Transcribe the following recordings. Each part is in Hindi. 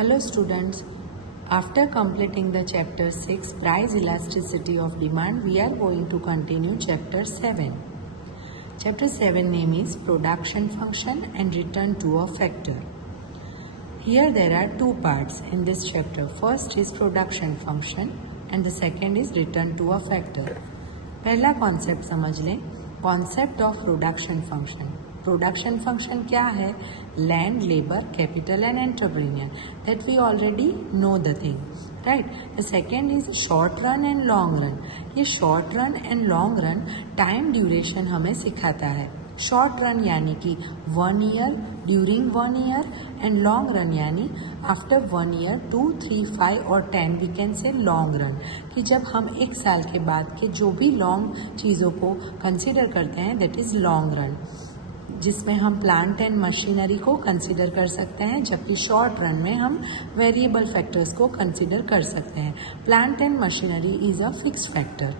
Hello students, after completing the chapter 6 price elasticity of demand, we are going to continue chapter 7. Chapter 7 name is production function and return to a factor. Here there are two parts in this chapter. First is production function and the second is return to a factor. पहला कॉन्सेप्ट समझ लें, concept of production function. Production function क्या है? Land, labour, capital and entrepreneur. That we already know the thing, right. The second is short run and long run. ये short run and long run time duration हमें सिखाता है. शॉर्ट रन यानी कि 1 year, during 1 year, and long run यानी आफ्टर 1 ईयर, 2, 3, 5 और 10 वी कैन से लॉन्ग रन. कि जब हम एक साल के बाद के जो भी लॉन्ग चीज़ों को कंसिडर करते हैं दैट इज़ लॉन्ग रन, जिसमें हम प्लांट एंड मशीनरी को कंसिडर कर सकते हैं, जबकि शॉर्ट रन में हम वेरिएबल फैक्टर्स को कंसिडर कर सकते हैं. Plant and machinery is a fixed factor.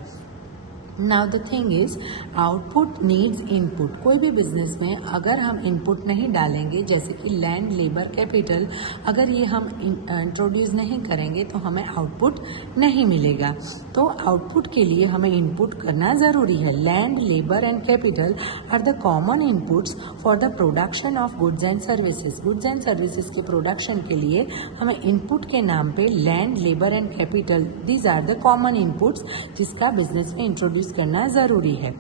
Now the thing is output needs input. कोई भी बिजनेस में अगर हम इनपुट नहीं डालेंगे, जैसे कि लैंड, लेबर, कैपिटल, अगर ये हम इंट्रोड्यूस नहीं करेंगे तो हमें आउटपुट नहीं मिलेगा. तो आउटपुट के लिए हमें इनपुट करना ज़रूरी है. Land, labour and capital are the common inputs for the production of goods and services. Goods and services के प्रोडक्शन के लिए हमें इनपुट के नाम पे land, labour and capital, these are the common inputs जिसका बिजनेस में इंट्रोड्यूस करना ज़रूरी है.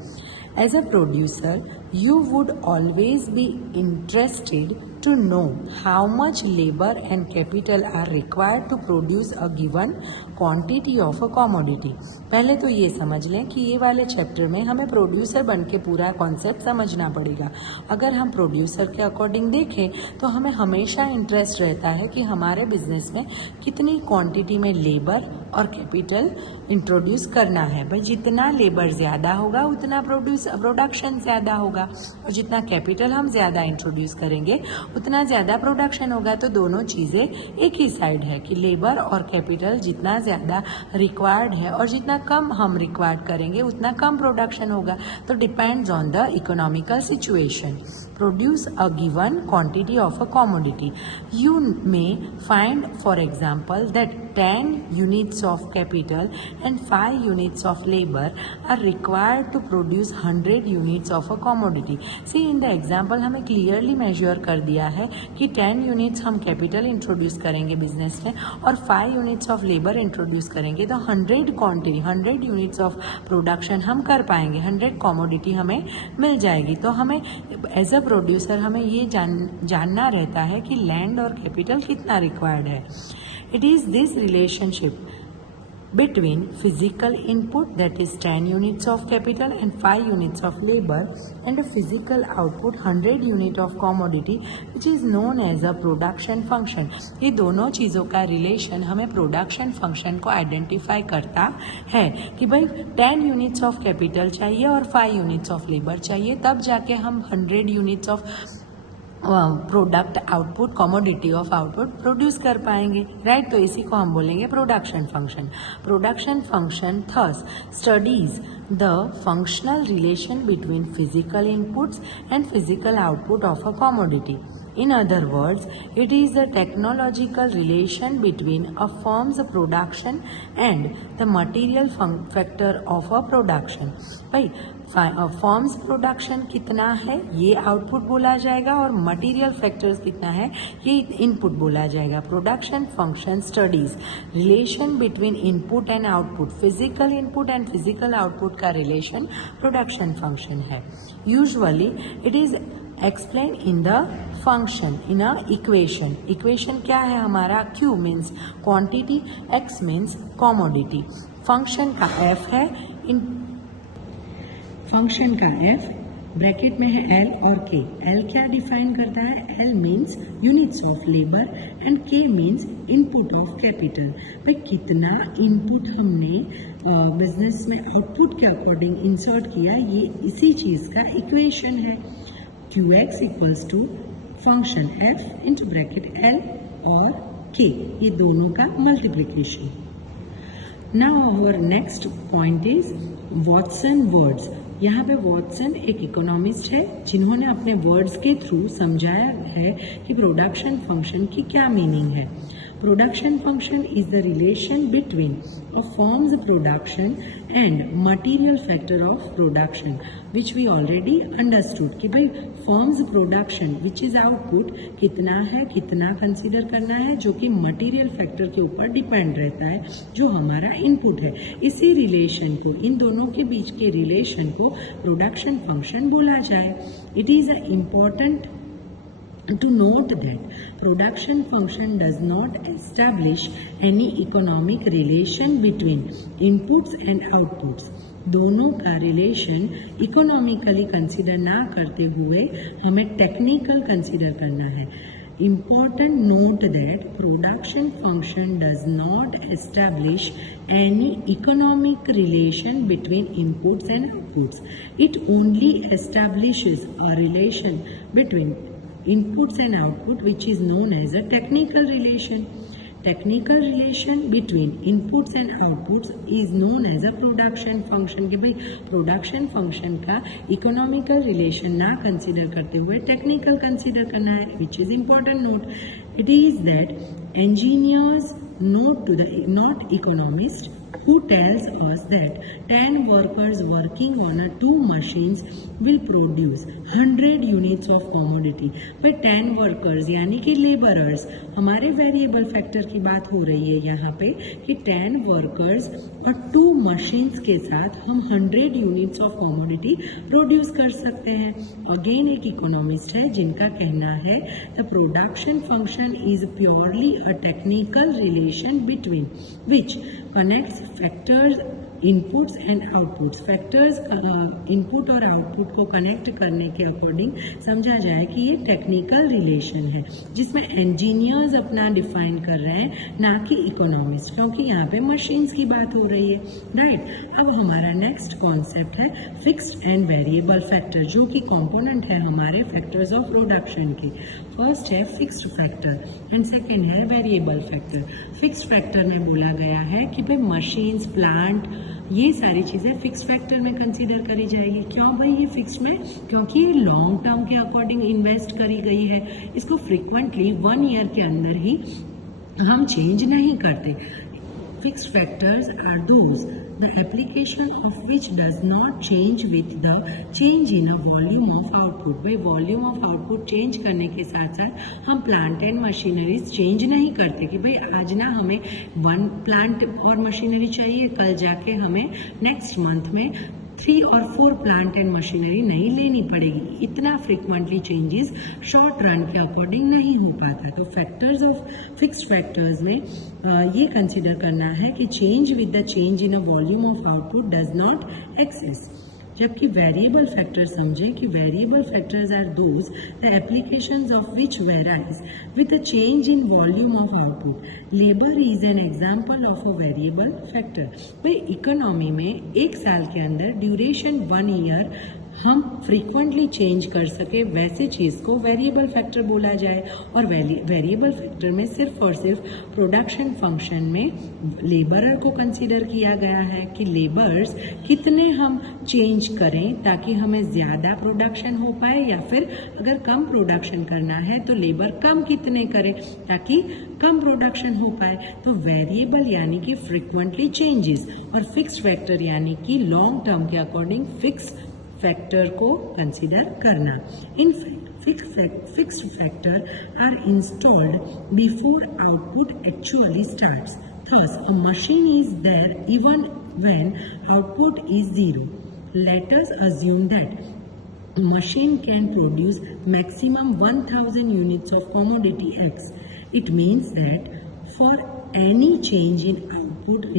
As a producer you would always be interested to know how much labor and capital are required to produce a given quantity of a commodity. पहले तो ये समझ लें कि ये वाले चैप्टर में हमें प्रोड्यूसर बन के पूरा कॉन्सेप्ट समझना पड़ेगा. अगर हम प्रोड्यूसर के अकॉर्डिंग देखें तो हमें हमेशा इंटरेस्ट रहता है कि हमारे बिजनेस में कितनी क्वांटिटी में लेबर और कैपिटल इंट्रोड्यूस करना है. भाई जितना लेबर ज़्यादा होगा उतना प्रोडक्शन ज़्यादा होगा, और जितना कैपिटल हम ज़्यादा इंट्रोड्यूस करेंगे उतना ज़्यादा प्रोडक्शन होगा. तो दोनों चीज़ें एक ही साइड है कि लेबर और कैपिटल जितना ज़्यादा रिक्वायर्ड है और जितना कम हम रिक्वायर्ड करेंगे उतना कम प्रोडक्शन होगा. तो depends on the economical situation. Produce a given quantity of a commodity. You may find, for example, that 10 units of capital and 5 units of labor are required to produce 100 units of a commodity. See, in the example हमें clearly measure कर दिया है कि 10 units हम capital introduce करेंगे business में और 5 units of labor introduce करेंगे, तो 100 quantity, 100 units of production हम कर पाएंगे, 100 commodity हमें मिल जाएगी. तो हमें एज अ प्रोड्यूसर हमें ये जानना रहता है कि लैंड और कैपिटल कितना रिक्वायर्ड है. It is this relationship between physical input, that is 10 units of capital and 5 units of labor, and a physical output 100 unit of commodity, which is known as a production function. ये दोनों चीज़ों का रिलेशन हमें प्रोडक्शन फंक्शन को आइडेंटिफाई करता है कि भाई 10 यूनिट्स ऑफ कैपिटल चाहिए और 5 यूनिट्स ऑफ लेबर चाहिए, तब जाके हम 100 units of product output, commodity of output produce कर पाएंगे, राइट. तो इसी को हम बोलेंगे production function. Production function thus studies the functional relation between physical inputs and physical output of a commodity. In other words, it is the technological relation between a firm's production and the material factor of a production. भाई फर्म्स प्रोडक्शन कितना है ये आउटपुट बोला जाएगा और मटेरियल फैक्टर्स कितना है ये इनपुट बोला जाएगा. Production function studies relation between input and output. Physical input and physical output का रिलेशन प्रोडक्शन फंक्शन है. Usually it is explain in the function in a equation. Equation क्या है हमारा? Q means quantity, X means commodity. Function का F है, इन फंक्शन का F ब्रैकेट में है L और K. L क्या डिफाइन करता है? L means units of labour and K means input of capital. भाई कितना इनपुट हमने बिजनेस में आउटपुट के अकॉर्डिंग इंसर्ट किया, ये इसी चीज़ का इक्वेशन है. QX equals to function F into bracket L और K, ये दोनों का multiplication. Now our next point is Watson words. यहाँ पे वॉटसन एक इकोनॉमिस्ट है जिन्होंने अपने वर्ड्स के थ्रू समझाया है कि प्रोडक्शन फंक्शन की क्या मीनिंग है. Production function is the relation between a firm's production and material factor of production, which we already understood कि भाई firm's production which is output कितना है, कितना कंसिडर करना है, जो कि मटीरियल फैक्टर के ऊपर डिपेंड रहता है जो हमारा इनपुट है। इसी रिलेशन को, इन दोनों के बीच के रिलेशन को प्रोडक्शन फंक्शन बोला जाए। It is important to note that production function does not establish any economic relation between inputs and outputs. दोनों का रिलेशन इकोनॉमिकली कंसिडर ना करते हुए हमें टेक्निकल कंसिडर करना है। Important note that production function does not establish any economic relation between inputs and outputs. It only establishes a relation between inputs and output, which is known as a technical relation. Technical relation between inputs and outputs is known as a production function। कि भाई प्रोडक्शन फंक्शन का इकोनॉमिकल रिलेशन ना कंसिडर करते हुए टेक्निकल कंसिडर करना है, which is important note. It is that engineers note to the not economists who tells us that 10 workers working on 2 machines will produce 100 units of commodity। पर 10 workers यानी कि laborers, हमारे वेरिएबल फैक्टर की बात हो रही है यहाँ पे कि 10 workers और 2 machines के साथ हम 100 units of commodity प्रोड्यूस कर सकते हैं। अगेन एक इकोनॉमिस्ट है जिनका कहना है the production function is purely a technical relation between which connects factors inputs and outputs. Factors input और आउटपुट को कनेक्ट करने के अकॉर्डिंग समझा जाए कि ये टेक्निकल रिलेशन है जिसमें इंजीनियर्स अपना डिफाइन कर रहे हैं, ना कि इकोनॉमिस्ट, क्योंकि यहाँ पे मशीन्स की बात हो रही है, राइट। अब हमारा नेक्स्ट कॉन्सेप्ट है फिक्स्ड एंड वेरिएबल फैक्टर, जो कि कंपोनेंट है हमारे फैक्टर्स ऑफ प्रोडक्शन के। फर्स्ट है फिक्स्ड फैक्टर एंड सेकेंड है वेरिएबल फैक्टर। फिक्स्ड फैक्टर में बोला गया है कि भाई मशीन्स, प्लांट, ये सारी चीज़ें फिक्स फैक्टर में कंसीडर करी जाएगी। क्यों भाई ये फिक्स में? क्योंकि ये लॉन्ग टर्म के अकॉर्डिंग इन्वेस्ट करी गई है, इसको फ्रिक्वेंटली 1 ईयर के अंदर ही हम चेंज नहीं करते। Fixed factors are those the application of which does not change with the change in a volume of output। भाई वॉल्यूम ऑफ आउटपुट चेंज करने के साथ साथ हम प्लांट एंड मशीनरीज चेंज नहीं करते कि भाई आज ना हमें 1 प्लांट और मशीनरी चाहिए, कल जाके हमें नेक्स्ट मंथ में 3 और 4 प्लांट एंड मशीनरी नहीं लेनी पड़ेगी। इतना फ्रिक्वेंटली चेंजेस शॉर्ट रन के अकॉर्डिंग नहीं हो पाता। तो फैक्टर्स ऑफ फिक्स्ड फैक्टर्स में ये कंसिडर करना है कि change with the change in a volume of output does not exist. जबकि वेरिएबल फैक्टर समझें कि variable factors are those the applications of which varies with the change in volume of output. Labour is an example of a variable factor. भाई इकोनॉमी में 1 साल के अंदर ड्यूरेशन 1 ईयर हम फ्रीक्वेंटली चेंज कर सके, वैसे चीज़ को वेरिएबल फैक्टर बोला जाए। और वेरिएबल फैक्टर में सिर्फ और सिर्फ प्रोडक्शन फंक्शन में लेबरर को कंसीडर किया गया है कि लेबर्स कितने हम चेंज करें ताकि हमें ज़्यादा प्रोडक्शन हो पाए, या फिर अगर कम प्रोडक्शन करना है तो लेबर कम कितने करें ताकि कम प्रोडक्शन हो पाए। तो वेरिएबल यानी कि फ्रिक्वेंटली चेंजेस, और फिक्स्ड फैक्टर यानी कि लॉन्ग टर्म के अकॉर्डिंग फिक्स फैक्टर को कंसीडर करना। In fact fixed factor are installed before output actually starts. Thus a machine is there even when output is 0। Let us assume that a machine can produce maximum 1000 units of commodity X. It means that for any change in output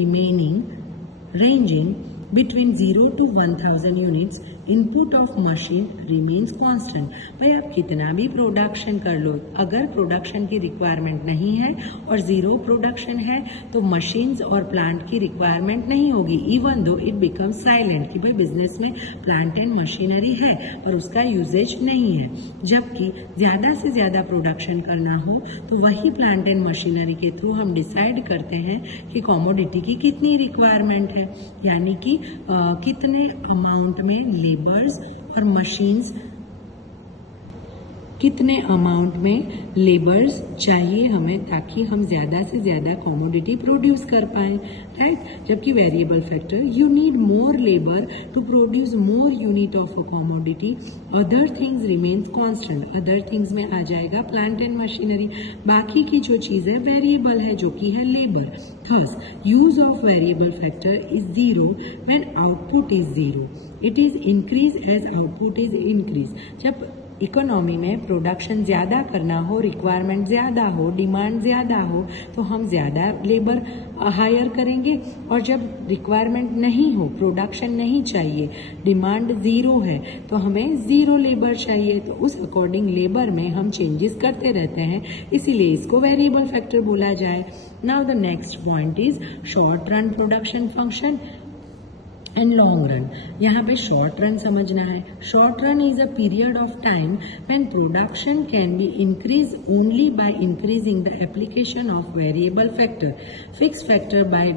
ranging between 0 to 1000 units, input of machine remains constant. भाई आप कितना भी प्रोडक्शन कर लो, अगर प्रोडक्शन की रिक्वायरमेंट नहीं है और 0 प्रोडक्शन है तो मशीन्स और प्लांट की रिक्वायरमेंट नहीं होगी, even though it becomes silent कि भाई बिजनेस में प्लांट एंड मशीनरी है और उसका यूजेज नहीं है। जबकि ज़्यादा से ज़्यादा प्रोडक्शन करना हो तो वही प्लांट एंड मशीनरी के थ्रू हम डिसाइड करते हैं कि कमोडिटी की कितनी रिक्वायरमेंट है, यानी कि कितने अमाउंट में लेबर्स और मशीन्स कितने अमाउंट में लेबर्स चाहिए हमें ताकि हम ज़्यादा से ज़्यादा कमोडिटी प्रोड्यूस कर पाएँ, राइट। जबकि variable factor, you need more labour to produce more unit of a commodity, other things remains constant. Other things में आ जाएगा प्लांट एंड मशीनरी, बाकी की जो चीज़ है वेरिएबल है जो कि है labour. Thus use of variable factor is zero when output is zero, it is increase as output is increase. जब इकोनॉमी में प्रोडक्शन ज़्यादा करना हो, रिक्वायरमेंट ज़्यादा हो, डिमांड ज़्यादा हो, तो हम ज़्यादा लेबर हायर करेंगे, और जब रिक्वायरमेंट नहीं हो, प्रोडक्शन नहीं चाहिए, डिमांड ज़ीरो है, तो हमें ज़ीरो लेबर चाहिए। तो उस अकॉर्डिंग लेबर में हम चेंजेस करते रहते हैं, इसीलिए इसको वेरिएबल फैक्टर बोला जाए। Now the next point is short run production function and long run. यहाँ पे शॉर्ट रन समझना है। Short run is a period of time when production can be increase only by increasing the application of variable factor. Fix factor by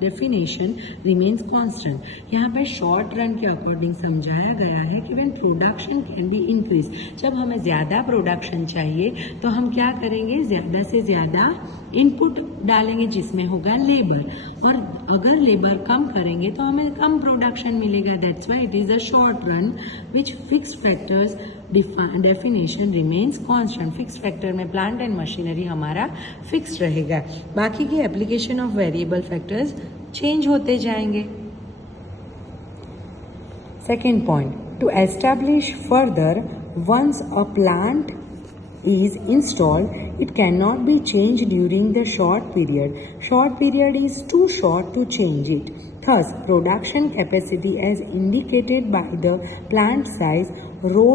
definition remains constant. यहाँ पे शॉर्ट रन के अकॉर्डिंग समझाया गया है कि when production can be increase, जब हमें ज़्यादा प्रोडक्शन चाहिए तो हम क्या करेंगे, ज़्यादा से ज़्यादा इनपुट डालेंगे जिसमें होगा लेबर, और अगर लेबर कम करेंगे तो हमें कम प्रोडक्शन मिलेगा। That's why it is a short run which fix factors definition remains constant. Fix factor में प्लांट एंड मशीनरी हमारा फिक्स रहेगा, बाकी के application of variable factors change होते जाएंगे। Second point, to establish further once a plant is installed, it cannot be changed during the short period. Short period is too short to change it. Thus, production capacity as indicated by the plant size, rho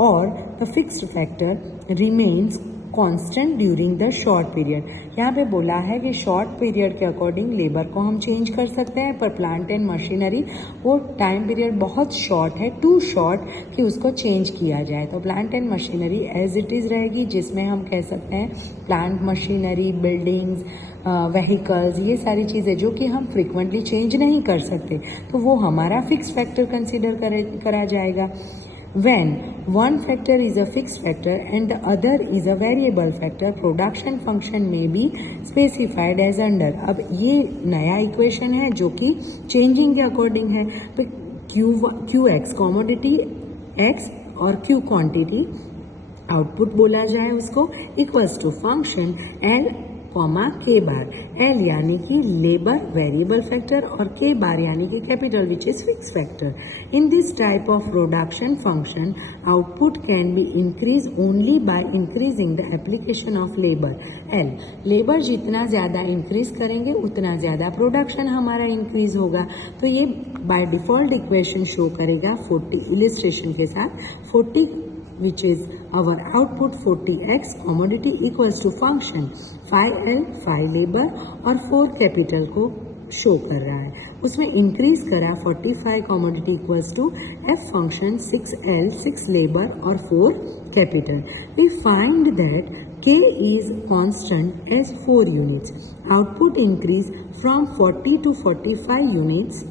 or the fixed factor remains constant during the short period. यहाँ पे बोला है कि शॉर्ट पीरियड के अकॉर्डिंग लेबर को हम चेंज कर सकते हैं, पर प्लांट एंड मशीनरी वो टाइम पीरियड बहुत शॉर्ट है, टू शॉर्ट कि उसको चेंज किया जाए। तो plant and machinery as it is रहेगी, जिसमें हम कह सकते हैं प्लांट मशीनरी, बिल्डिंग्स, व्हीकल्स, ये सारी चीज़ें जो कि हम फ्रिक्वेंटली चेंज नहीं कर सकते, तो वो हमारा फिक्स फैक्टर कंसिडर करा जाएगा। When one factor is a fixed factor and the other is a variable factor, production function may be specified as under। अब ये नया इक्वेशन है जो कि चेंजिंग के अकॉर्डिंग है। तो क्यू एक्स कॉमोडिटी एक्स और क्यू क्वांटिटी आउटपुट बोला जाए उसको, equals to function L comma K bar. L यानी कि लेबर वेरिएबल फैक्टर और के बार यानी कि capital which is fix factor. In this type of production function output can be increase only by increasing the application of labour. L labour जितना ज़्यादा इंक्रीज करेंगे उतना ज़्यादा प्रोडक्शन हमारा इंक्रीज होगा। तो ये बाय डिफॉल्ट इक्वेशन शो करेगा 40 इलिस्ट्रेशन के साथ। 40 which is our output 40x commodity equals to function 5L 5 labor और 4 कैपिटल को शो कर रहा है। उसमें इंक्रीज करा 45 commodity equals to F function 6L 6 labour और 4 capital. We find that K is constant as 4 units. Output increase from 40 to 45 units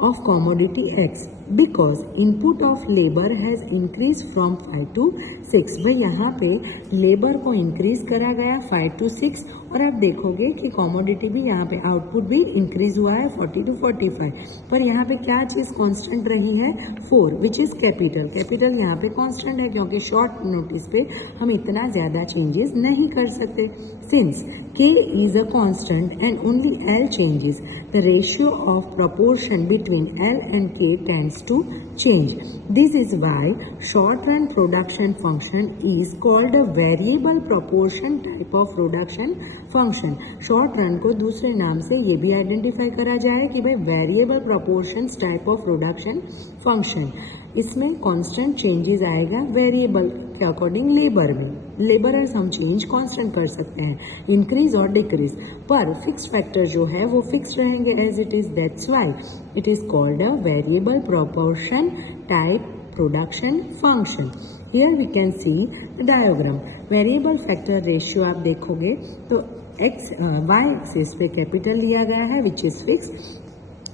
of commodity X because input of labor has increased from 5 to 6। भाई यहाँ पे लेबर को इंक्रीज करा गया 5 to 6 और आप देखोगे कि कॉमोडिटी भी यहाँ पे आउटपुट भी इंक्रीज हुआ है 40 to 45, पर यहाँ पे क्या चीज़ कांस्टेंट रही है 4 विच इज़ कैपिटल। कैपिटल यहाँ पे कांस्टेंट है क्योंकि शॉर्ट नोटिस पे हम इतना ज़्यादा चेंजेस नहीं कर सकते। Since K is a constant and only L changes, the ratio of proportion between L and K tends to change. This is why short run production function is called a variable proportion type of production function। short run को दूसरे नाम से ये भी आइडेंटिफाई करा जाए कि भाई variable proportions type of production function। इसमें कांस्टेंट चेंजेस आएगा वेरिएबल के अकॉर्डिंग लेबर में। लेबरर्स हम चेंज कांस्टेंट कर सकते हैं, इंक्रीज और डिक्रीज, पर फिक्स फैक्टर जो है वो फिक्स रहेंगे as it is. That's why it is called a variable proportion type production function. Here we can see diagram. Variable factor ratio आप देखोगे तो एक्स वाई एक्सिस पे कैपिटल लिया गया है which is fix,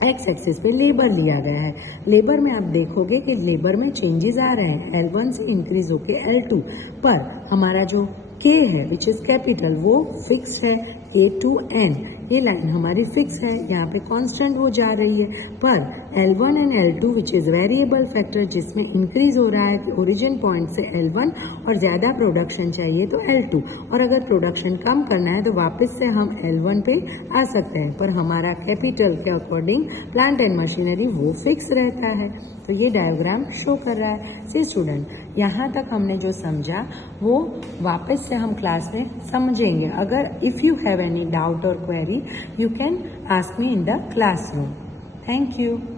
X axis पे लेबर लिया गया है। लेबर में आप देखोगे कि लेबर में चेंजेस आ रहे हैं, L1 से इंक्रीज होके L2, पर हमारा जो K है विच इज कैपिटल वो फिक्स है, A to N ये लाइन हमारी फिक्स है, यहाँ पे कांस्टेंट वो जा रही है। पर L1 and L2 which is variable factor जिसमें इंक्रीज हो रहा है ओरिजिन पॉइंट से L1 और ज़्यादा प्रोडक्शन चाहिए तो L2, और अगर प्रोडक्शन कम करना है तो वापस से हम L1 पे आ सकते हैं, पर हमारा कैपिटल के अकॉर्डिंग प्लांट एंड मशीनरी वो फिक्स रहता है। तो ये डायग्राम शो कर रहा है। सी स्टूडेंट, यहाँ तक हमने जो समझा वो वापस से हम क्लास में समझेंगे। अगर if you have any doubt और query you can ask me in the classroom. Thank you.